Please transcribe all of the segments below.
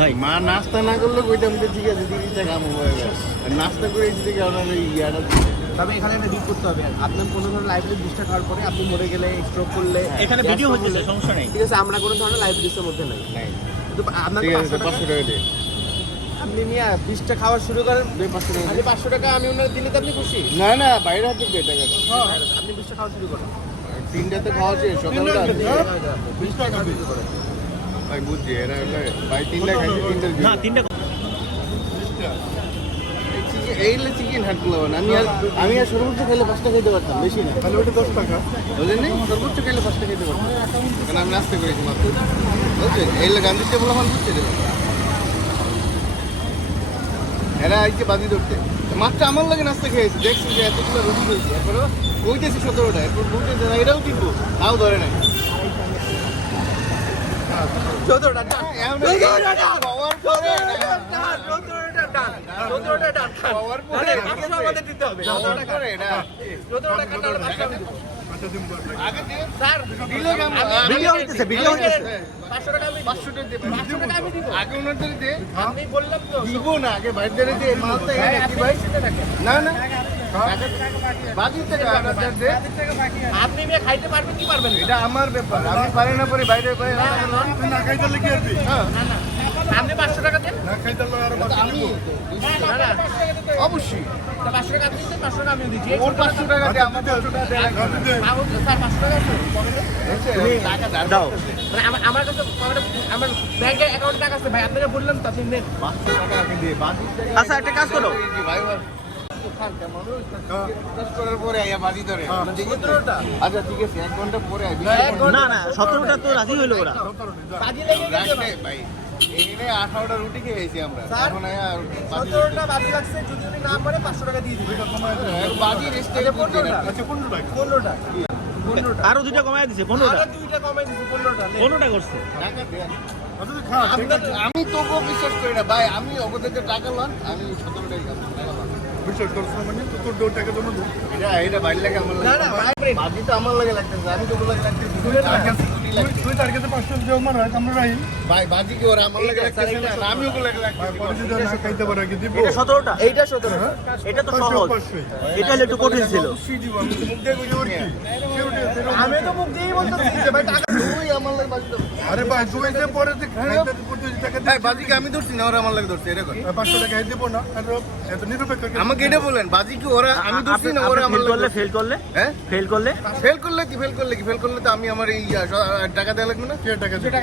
ভাই মা নাস্তা না করলে কইতাম যে ঠিক আছে 30 টাকা কম হয়ে যাবে, নাস্তা করে এসে কারণ ইয়াটা তবে এখানে একটা বিট করতে হবে। আপনার কোনো ধরনের লাইব্রেরি ডিস্টার্ব খাওয়ার পরে আপনি মরে গেলে স্ট্রোক করলে এখানে ভিডিও হচ্ছে, সমস্যা নেই। ঠিক আছে, আমরা কোনো ধরনের লাইব্রেরির মধ্যে নাই। কিন্তু আপনার ঠিক আছে 500 টাকা দিয়ে আপনি নিয়ে 20টা খাওয়া শুরু করেন, 500 টাকা খালি 500 টাকা আমি ওনার দিলে তো আপনি খুশি? না না বাইরে হাতে দে টাকাটা। আপনি 20টা খাওয়া শুরু করেন। 3টাতে খাওয়া শেষ, সকালটা 20 টাকা শুরু করেন। ভাই বুঝছি এরা ভাই 3টা খাইছে 3টা না 3টা এই চিকেন হাট গুলো আমি আর সর্বোচ্চ খেলে 5টা খেতে পারতাম, বেশি না। তাহলে ওটা 10 টাকা বুঝলেন, সর্বোচ্চ খেলে 5টা খেতে পারতাম, কারণ আমি নাস্তা করেছি মাত্র। বুঝছেন এই গান্ধীর টেবল আমার বুঝতে দেবেন, এরা আইছে বাজি ধরতে মাত্র আমার লাগে নাস্তা খেয়েছি, দেখছি যে এতগুলো রুটি হয়েছে, এরপরে কইতেছি 17টা, এরপর বলতেছে না এটাও কিনবো, তাও ধরে নাই। আপনি খাইতে পারবেন কি পারবেন? এটা আমার ব্যাপার, আমি পারি না পারি বাইরে না খাইতে কি করবি? আপনি 500 টাকা দেন, না খাইতে আমি অবশ্যই 500 টাকা দিচ্ছেন, 500 টাকা আমি দিচ্ছি। ওর 500 টাকা দিয়ে আমার 500 টাকা দেয়া লাগবে না। স্যার 500 টাকা আছে টাকা দাও, মানে আমার কাছে আমার ব্যাংকের অ্যাকাউন্টে টাকা আছে ভাই, আপনাকে বললাম তো আপনি নেন 500 টাকা আমি দিয়ে বাজি। আচ্ছা একটা কাজ করো, ভাই করার পরে আইয়া বাজি ধরে। আচ্ছা ঠিক আছে 1 ঘন্টা পরে না না 17টা তো রাজি হইলো ওরা, বাজি লেগে গেছে ভাই। এখানে 18টা রুটি খেয়েছি আমরা, এখন আয়া 17টা বাজি লাগছে, যদি উনি না পারে 500 টাকা দিয়ে দিবেন। বাজি রেস্ট থেকে 15টা। আচ্ছা 15টা আরো 2টা কমায় দিছে 15টা আরো 2টা কমাই দিছি, 15টা 15টা করছে। টাকা দেন। আমি তোকে বিশ্বাস করি না ভাই, আমি ওদেরকে টাকা লন, আমি 17টাই খাবো, টাকা লন। বিশ্বাস করছ না মানে তো তোর টাকা জমা দে। এটা বাইরে লাগে আমার না লাগে, না ভাই বাজি তো আমার লাগে লাগতেছে, আমি তো বলে লাগতেছি তুই তার কাছে 500 জমা রাখ, আমরা রাই ভাই বাজি কি ওরা আমার লাগে লাগতেছে না, আমি ওগুলো লাগে লাগতেছি। পরে যদি না খাইতে পারে কি দিব? এটা 17টা, এইটা 17 এটা তো সহজ, এটা হলে একটু কঠিন ছিল। খুশি দিব আমি তো মুখ দিয়ে কইছি ওর কি আমি তো মুখ দিয়েই বলতেছি যে ভাই টাকা তুই আমার লাগে বাজি ধর। আরে ভাই তুই যে পরে যে খাইতে করতে টাকা দে। ভাই বাজি কি আমি ধরছি না ওরা আমার লাগে ধরছে, এটা কর। 500 টাকা খাই দিব না, আর এত নিরপেক্ষ আমাকে এটা বলেন বাজি কি ওরা আমি ধরছি না ওরা আমার লাগে ধরছে? ফেল করলে হ্যাঁ ফেল করলে ফেল করলে কি ফেল করলে তো আমি আমার এই টাকা দেওয়া লাগবে না। কে টাকা দিবে?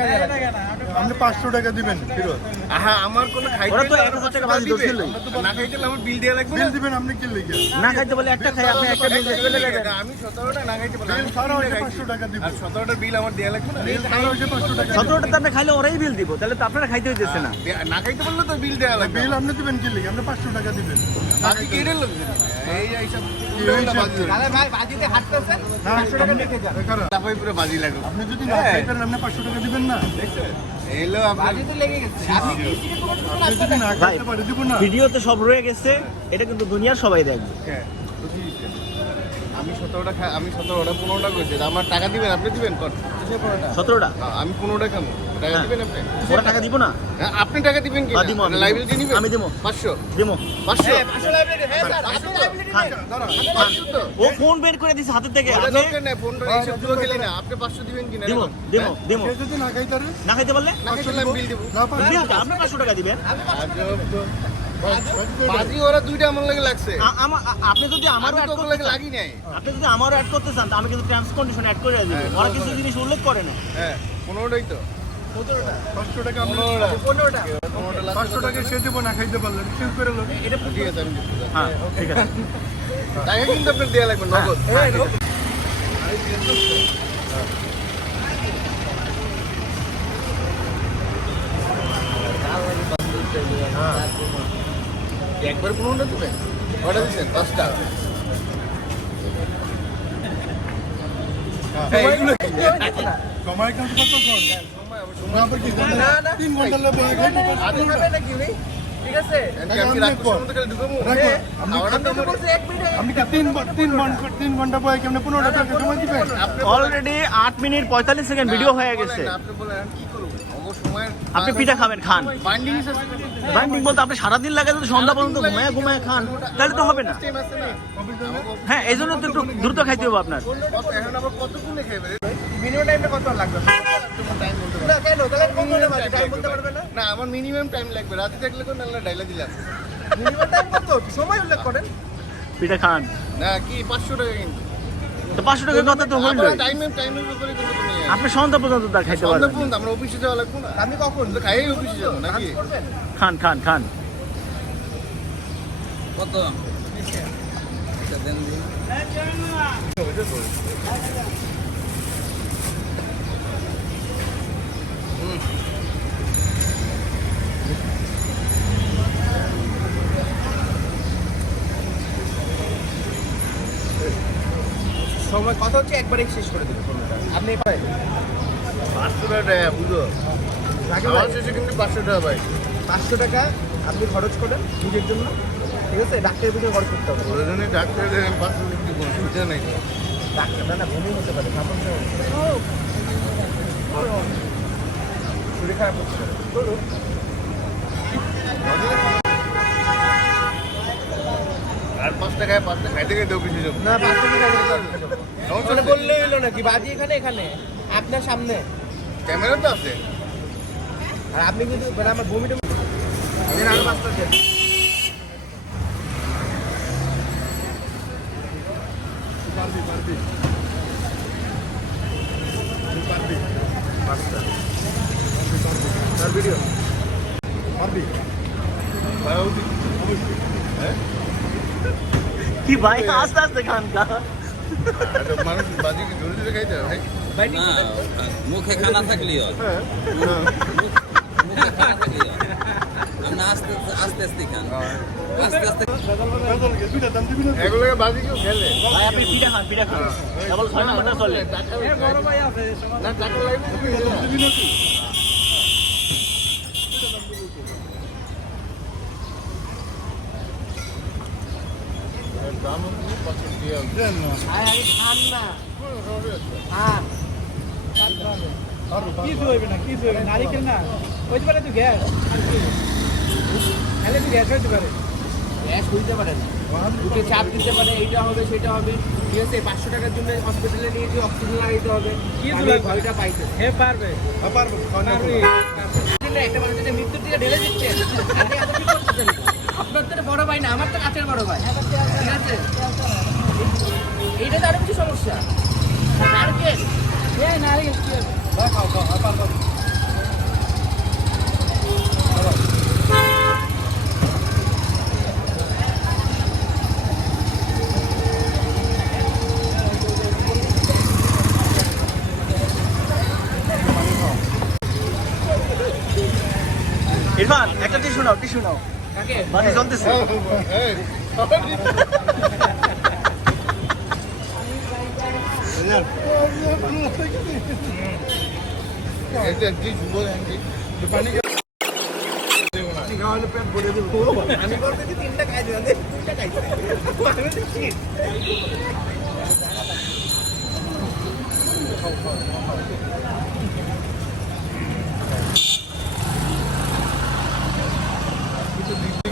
আপনি 500 টাকা দিবেন ফেরত। আহা আমার কোনো খাইতে ওরা তো 1000 টাকা বাজি ধরছিলই। না খাইতে হলে আমার বিল দেওয়া লাগবে না। বিল দিবেন আপনি কি লিখে? না খাইতে বলে একটা খাই, আপনি একটা বিল দিয়ে চলে যাবেন। আমি 17টা না খাইতে পারলাম, বিল ছাড়া হইলে 500 টাকা দিব। আর 17টা বিল আমার দেওয়া লাগবে না। বিল ছাড়া হইলে 500 টাকা। 17টা তো আপনি খাইলে ওরাই বিল দিব, তাহলে তো আপনারা খাইতে হইতেছে না। না খাইতে পারলে তো বিল দেওয়া লাগবে। বিল আপনি দিবেন কি লিখে? আপনি 500 টাকা দিবেন। বাকি কি রে লাগবে? এই এইসব আরে ভাই বাজিতে হাঁটতেছেন 500 টাকা লিখে যান। লাফাই পুরো বাজি লাগবে। আপনি যদি না খাইতেন আপনি 500 টাকা দিবেন না? এলো আপনার বাজিতে লেগে গেছে, আপনি কি টিকিট করতে আপনি যদি না খাইতে পারে দিব না। ভিডিওতে সব রয়ে গেছে, এটা কিন্তু দুনিয়ার সবাই দেখবে। আমি 17টা আমি 17টা 15টা কইছি, আমার টাকা দিবেন, আপনি দিবেন কোন 17টা আমি 15টা খাবো, টাকা হ্যাঁ। দিবেন আপনি? ওরা টাকা দিব না, হ্যাঁ, আপনি টাকা দিবেন কি? দিব, আমি দিব। লাইব্রেরি নিবেন? আমি দিব। 500 দেবো। 500 500 লাইব্রেরি, হ্যাঁ স্যার আপনি লাইব্রেরি খান। নেন। 500 তো ও ফোন বের করে দিছে হাতের থেকে, ওটা আপনি দরকার নাই, ফোনটা এইসব জুয়া খেলি না, আপনি 500 দিবেন কি না? দিব দেখুন। দিব দিব। সে যদি না খাইতে পারে না খাইতে বললে না খাইতে আমি বিল দেবো। না পারে আপনি 500 টাকা দিবেন। আজব তো। বাজি ওরা দুইটা আমার লাগে লাগছে, আপনি যদি আমারও আমি অ্যাড তো ওগুলো করতে লাগে চান, লাগি নাই। আপনি যদি আমারও অ্যাড করতে চান, তো আমি কিন্তু টার্মস কন্ডিশন অ্যাড করে দিব। হ্যাঁ, ওরা কিছু জিনিস উল্লেখ করে না। হ্যাঁ 15টাই তো 500 টাকা আপনি 15টা 500 টাকা সে দিব না খাইতে পারলেন চেঞ্জ করে লোক। এটা ঠিক আছে আমি দিচ্ছি। হ্যাঁ ঠিক আছে। টাকা কিন্তু আপনার দেওয়া লাগবে নগদ। একবার 15টা দেবেন, কটা দিচ্ছেন? 10টা। সময় কিন্তু কতক্ষণ? সময় কি না, না। 3 ঘন্টা লাগবে, 1 ঘন্টা আপনি খাবেন নাকি উনি? ঠিক আছে? আমি রাখবো সমুদ্রে খালি ঢুকবো আপনি কি 3 ঘন্টা পরে কেমনে 15 টাকা সময় দিবেন? অলরেডি 8 মিনিট 45 সেকেন্ড ভিডিও হয়ে গেছে। আপনি বলেন কি করব অবশ্য সময় আপনি পিঠা খাবেন, খান। বাইন্ডিং বাইন্ডিং বলতে আপনি সারাদিন লাগে যদি সন্ধ্যা পর্যন্ত ঘুমায় খান তাহলে তো হবে না। হ্যাঁ, এই জন্য তো একটু দ্রুত খাইতে হবে আপনার। এখন আবার কতক্ষণে খাইবে মিনিমাম টাইমটা কত লাগবে? টাইম বলতে না কেন তাহলে কোন ধরনের বাজে টাইম বলতে পারবে না? না আমার মিনিমাম টাইম লাগবে রাতে থাকলে কোন আল্লাহ ডাইলা দিলাম মিনিমাম টাইম কত সময় উল্লেখ করেন। পিঠা খান না কি 500 টাকা কিন্তু তো 500 টাকার কথা তো হইল। টাইমের ব্যাপারে কোনো নেই আপনি সন্ধ্যা পর্যন্ত তার খাইতে সন্ধ্যা পারবেন। পর্যন্ত আমরা অফিসে যাওয়া লাগবে না আমি কখন তো খাইয়েই অফিসে যাবো নাকি করবেন? খান খান খান। কত আচ্ছা, দেন দিন। সময় কথা হচ্ছে একবারেই শেষ করে দেবে কোনটা আপনি পারেন 500 টাকা বুঝো লাগে আমার শেষে কিন্তু 500 টাকা ভাই 500 টাকা আপনি খরচ করেন নিজের জন্য, ঠিক আছে? ডাক্তারের পিছনে খরচ করতে হবে। ওজনে ডাক্তারের 500 টাকা কি কোনো সুবিধা নাই ডাক্তার না বমি হতে পারে, খাবার শরীর খারাপ হতে পারে। আর 5 টাকায় 5 টাকা খাইতে খাইতে অফিসে যাবো না 500 টাকা বললেই হলো নাকি বাজি এখানে এখানে আপনার সামনে, ক্যামেরা তো আছে আর আপনি কিন্তু মানে আমার বমিটা দেন আরো 500 দেন। ভিডিও কি ভাই আস্তে আস্তে খান কা। মানুষ বাজি কি জোরে জোরে খাইতে হয় ভাই না মুখে খানা থাকলেই হয়। মুখে খানা থাকলেই হয়। আপনি আস্তে আস্তে আস্তে খান, আস্তে আস্তে এগুলোকে বাজি কেউ খেলে ভাই আপনি পিঠা খান, পিঠা খান। কেবল 6 নম্বরটা চলে। না টাকা লাগবে দাম হচ্ছে 500 টাকা আরে খান না খান কিছু হইবে না, কিছু হইবে না। নারিকেল না হইতে পারে তো গ্যাস খাইলে তো গ্যাস হইতে পারে। গ্যাস হইতে পারে না, বুকে চাপ দিতে পারে, এইটা হবে সেটা হবে, ঠিক আছে? 500 টাকার জন্য হসপিটালে নিয়ে গিয়ে অক্সিজেন লাগাইতে হবে, কি আমি লাগবে? ভয়টা পাইতে হে পারবে পারবো পারবে। একটা মানুষের মৃত্যুর দিকে ঢেলে দিচ্ছেন, আপনি এত কি করতেছেন? আপনার তো বড় ভাই না, আমার তো কাছের বড় ভাই, ঠিক আছে? এইটা তো আরো কিছু সমস্যা। নারকেল এই নারিকেল কি হবে? ইরফান একটা টিস্যু নাও, টিস্যু নাও। কাকে? বাতি জ্বলতেছে। এই এটা কি বলে আনছি পানি আমি বলতেছি 3টা খাই দিলাম, 3টা খাইছে। আমি দেখছি।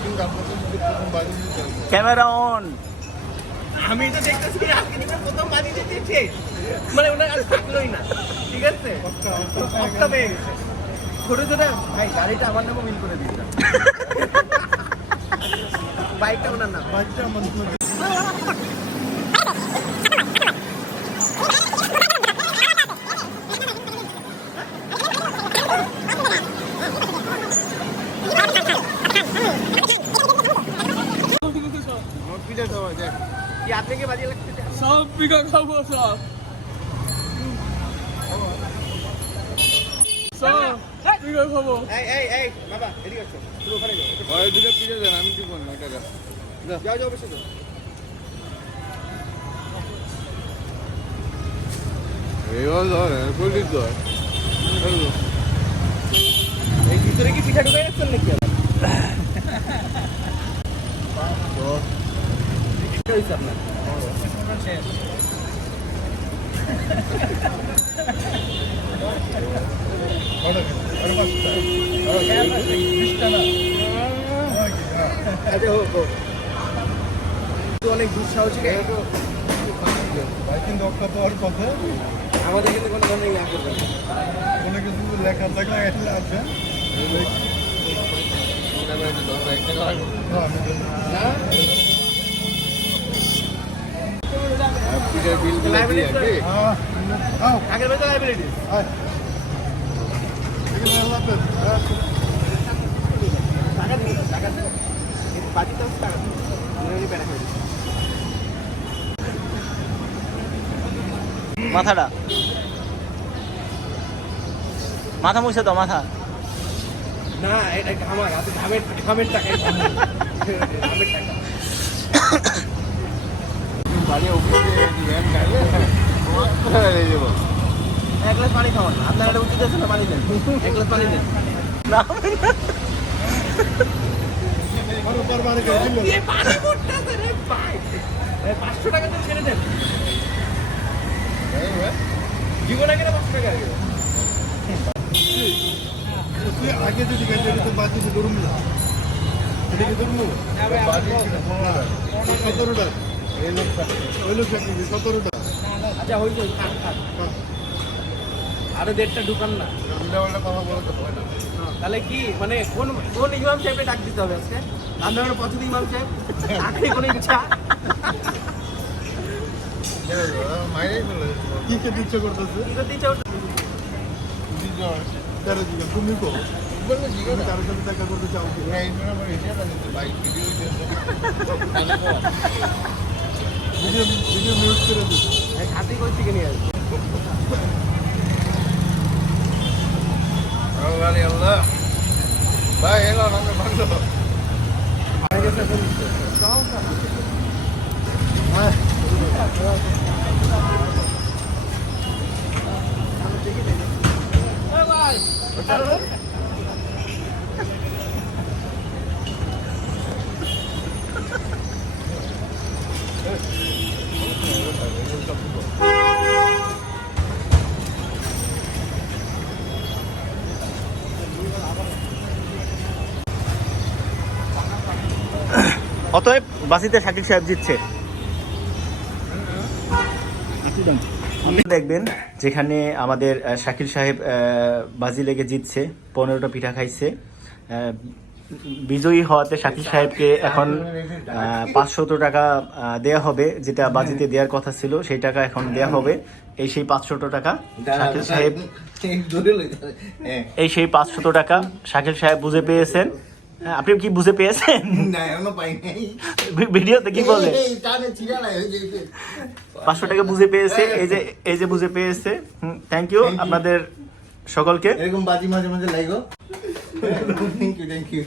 কিন্তু আপনাদের যদি প্রথম বাজি দিতে হবে ক্যামেরা অন। আমি তো দেখতেছি আজকে থেকে প্রথম বাজি দিয়েছে, মানে ওনার আর থাকলোই না, ঠিক আছে? অক্টা পেয়ে গেছে। ছোট ছোট ভাই গাড়িটা আমার নামে বিল করে দিয়েছিলাম, বাইকটা ওনার নাম। বাচ্চা মানুষ আমার পিঠা খাওয়া যায় কি আপনি কি বাজি লাগতে চান? সব পিঠা খাবো সব পিঠা খাবো। এই বাবা এদিকে আসো, তুমি ওখানে যাও, ওই দুটো পিঠা দেন আমি দিব না টাকা যাও যাও বসে যাও। এইবার ধর বলি তো এই ভিতরে কি পিঠা ঢুকে যাচ্ছেন নাকি? এটা হইছে আপনার আচ্ছা হোক হোক অনেক দুঃসাহসিক ভাই কিন্তু একটা তো আর কথা আমাদের কিন্তু কোনো ধরনের ইয়া করবে না কোনো কিছু লেখা থাকলে এখানে আছে আগের বেলা লাইব্রেরি টাকা দিন টাকা দিন বাজিতে টাকা দিন আমি প্যারা খাই মাথাটা মাথা মুছে দাও মাথা না এটা আমার হাতে ঘামের টাকা ঘামের টাকা বাড়ি উপরে জ্ঞান খাইলে যাবো এক গ্লাস পানি খাওয়ান আপনার একটা উচিত আছে না পানি দেন এক গ্লাস পানি দেন না এ পানি পড়তেছে রে ভাই 500 টাকা তো ছেড়ে দেন জীবন আগে 500 টাকা আগে আগে যদি গেলে তো বাকি ধরুন না এটা কি ধরুন 17টা ওই লোক 17টা আচ্ছা হইছে খান খান আরো 1.5টা ঢুকান না কথা বলতে হয় না তাহলে কি মানে কোন কোন ইমাম সাহেবে ডাক দিতে হবে আজকে আপনার পছন্দ ইমাম সাহেব আখরি কোন ইচ্ছা মাইরেই ফেলে কি খেতে ইচ্ছা করতেছে কি করতে ইচ্ছা করছে? তারা জিজ্ঞাসা তুমি কো বললে জিজ্ঞাসা তুমি কারোর সাথে দেখা করতে চাও কি ভিডিও মিউট করে দিচ্ছি এক হাতে করে চিকে নিয়ে আসবে আল্লাহ ভাই এলো আমরা ভালো অতএব বাসিতে শাকিল সাহেব জিতছে দেখবেন যেখানে আমাদের শাকিল সাহেব বাজি লেগে জিতছে 15টা পিঠা খাইছে বিজয়ী হওয়াতে শাকিল সাহেবকে এখন 500 টাকা দেয়া হবে যেটা বাজিতে দেওয়ার কথা ছিল সেই টাকা এখন দেয়া হবে এই সেই 500 টাকা শাকিল সাহেব এই সেই 500 টাকা শাকিল সাহেব বুঝে পেয়েছেন আপনি কি বুঝে পেয়েছেন না এখনো পাই নাই ভিডিওতে কি বলে টানে ছিড়া নাই ওই যে 500 টাকা বুঝে পেয়েছে এই যে বুঝে পেয়েছে থ্যাংক ইউ আপনাদের সকলকে এরকম বাজি মাঝে মাঝে লাগো থ্যাংক ইউ